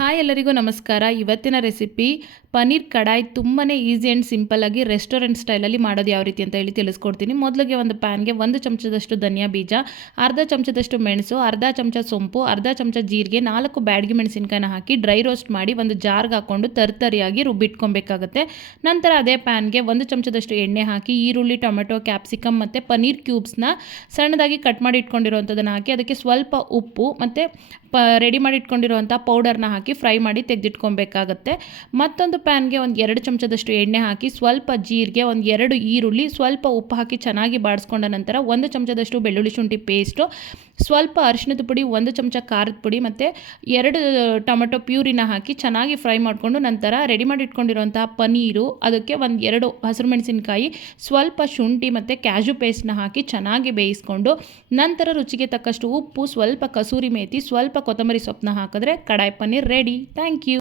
Hi ಎಲ್ಲರಿಗೂ ನಮಸ್ಕಾರ. ಇವತ್ತಿನ ರೆಸಿಪಿ ಪನ್ನೀರ್ ಕಡಾಯಿ ತುಂಬಾ ಈಸಿ ಆ್ಯಂಡ್ ಸಿಂಪಲ್ಲಾಗಿ ರೆಸ್ಟೋರೆಂಟ್ ಸ್ಟೈಲಲ್ಲಿ ಮಾಡೋದು ಯಾವ ರೀತಿ ಅಂತ ಹೇಳಿ ತಿಳಿಸ್ಕೊಡ್ತೀನಿ. ಮೊದಲಿಗೆ ಒಂದು ಪ್ಯಾನ್ಗೆ 1 ಚಮಚದಷ್ಟು ಧನಿಯಾ ಬೀಜ, ಅರ್ಧ ಚಮಚದಷ್ಟು ಮೆಣಸು, ಅರ್ಧ ಚಮಚ ಸೊಂಪು, ಅರ್ಧ ಚಮಚ ಜೀರಿಗೆ, 4 ಬ್ಯಾಡಗಿ ಮೆಣಸಿನಕಾಯಿನ ಹಾಕಿ ಡ್ರೈ ರೋಸ್ಟ್ ಮಾಡಿ ಒಂದು ಜಾರ್ಗೆ ಹಾಕ್ಕೊಂಡು ತರಿಯಾಗಿ ರುಬ್ಬಿಟ್ಕೊಬೇಕಾಗುತ್ತೆ. ನಂತರ ಅದೇ ಪ್ಯಾನ್ಗೆ 1 ಚಮಚದಷ್ಟು ಎಣ್ಣೆ ಹಾಕಿ ಈರುಳ್ಳಿ, ಟೊಮೆಟೊ, ಕ್ಯಾಪ್ಸಿಕಮ್ ಮತ್ತು ಪನ್ನೀರ್ ಕ್ಯೂಬ್ಸ್ನ ಸಣ್ಣದಾಗಿ ಕಟ್ ಮಾಡಿ ಇಟ್ಕೊಂಡಿರುವಂಥದ್ದನ್ನು ಹಾಕಿ ಅದಕ್ಕೆ ಸ್ವಲ್ಪ ಉಪ್ಪು ಮತ್ತು ರೆಡಿ ಮಾಡಿ ಇಟ್ಕೊಂಡಿರುವಂಥ ಪೌಡರ್ನ ಹಾಕಿ ಫ್ರೈ ಮಾಡಿ ತೆಗೆದಿಟ್ಕೊಬೇಕಾಗತ್ತೆ. ಮತ್ತೊಂದು ಪ್ಯಾನ್ಗೆ ಒಂದು 2 ಚಮಚದಷ್ಟು ಎಣ್ಣೆ ಹಾಕಿ ಸ್ವಲ್ಪ ಜೀರಿಗೆ, ಒಂದು 2 ಈರುಳ್ಳಿ, ಸ್ವಲ್ಪ ಉಪ್ಪು ಹಾಕಿ ಚೆನ್ನಾಗಿ ಬಾಡಿಸ್ಕೊಂಡ ನಂತರ 1 ಚಮಚದಷ್ಟು ಬೆಳ್ಳುಳ್ಳಿ ಶುಂಠಿ ಪೇಸ್ಟು, ಸ್ವಲ್ಪ ಅರಿಶಿಣದ ಪುಡಿ, 1 ಚಮಚ ಖಾರದ ಪುಡಿ ಮತ್ತು 2 ಟೊಮೆಟೊ ಪ್ಯೂರಿನ ಹಾಕಿ ಚೆನ್ನಾಗಿ ಫ್ರೈ ಮಾಡಿಕೊಂಡು ನಂತರ ರೆಡಿ ಮಾಡಿ ಇಟ್ಕೊಂಡಿರುವಂಥ ಪನ್ನೀರು, ಅದಕ್ಕೆ 2 ಹಸಿರು ಮೆಣಸಿನಕಾಯಿ, ಸ್ವಲ್ಪ ಶುಂಠಿ ಮತ್ತು ಕ್ಯಾಶು ಪೇಸ್ಟ್ನ ಹಾಕಿ ಚೆನ್ನಾಗಿ ಬೇಯಿಸ್ಕೊಂಡು ನಂತರ ರುಚಿಗೆ ತಕ್ಕಷ್ಟು ಉಪ್ಪು, ಸ್ವಲ್ಪ ಕಸೂರಿ ಮೇಥಿ, ಸ್ವಲ್ಪ ಕೊತ್ತಂಬರಿ ಸೊಪ್ಪನ್ನ ಹಾಕಿದ್ರೆ ಕಡಾಯಿ ಪನ್ನೀರ್ ರೆಡಿ. Thank you.